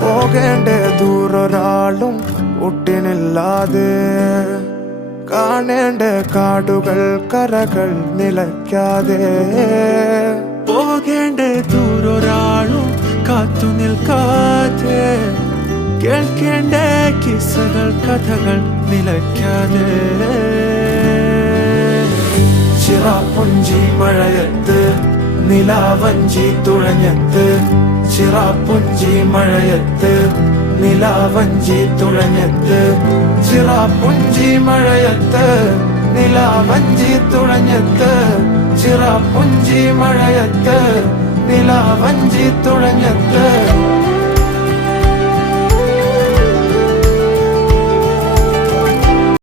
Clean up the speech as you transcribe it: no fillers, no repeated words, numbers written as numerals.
പോകേണ്ട ദൂരൊരാളും ഒട്ടിനില്ലാതെ, കാണേണ്ട കാടുകൾ കരകൾ നിലയ്ക്കാതെ. പോകേണ്ട ദൂരൊരാളും കാത്തു നിൽക്കാതെ, കേൾക്കേണ്ട കിസ്സകൾ കഥകൾ നിലയ്ക്കാതെ. ചിറാപ്പുഞ്ചി മഴയത്ത് നിലാവഞ്ചി തുഴഞ്ഞത്ത്, ചിറാപ്പുഞ്ചി മഴയത്ത് നിലാവഞ്ചി തുഴഞ്ഞത്ത്, ചിറാപ്പുഞ്ചി മഴയത്ത് നിലാവഞ്ചി തുഴഞ്ഞത്ത്, ചിറാപ്പുഞ്ചി മഴയത്ത് നിലാവഞ്ചി തുഴഞ്ഞത്ത്.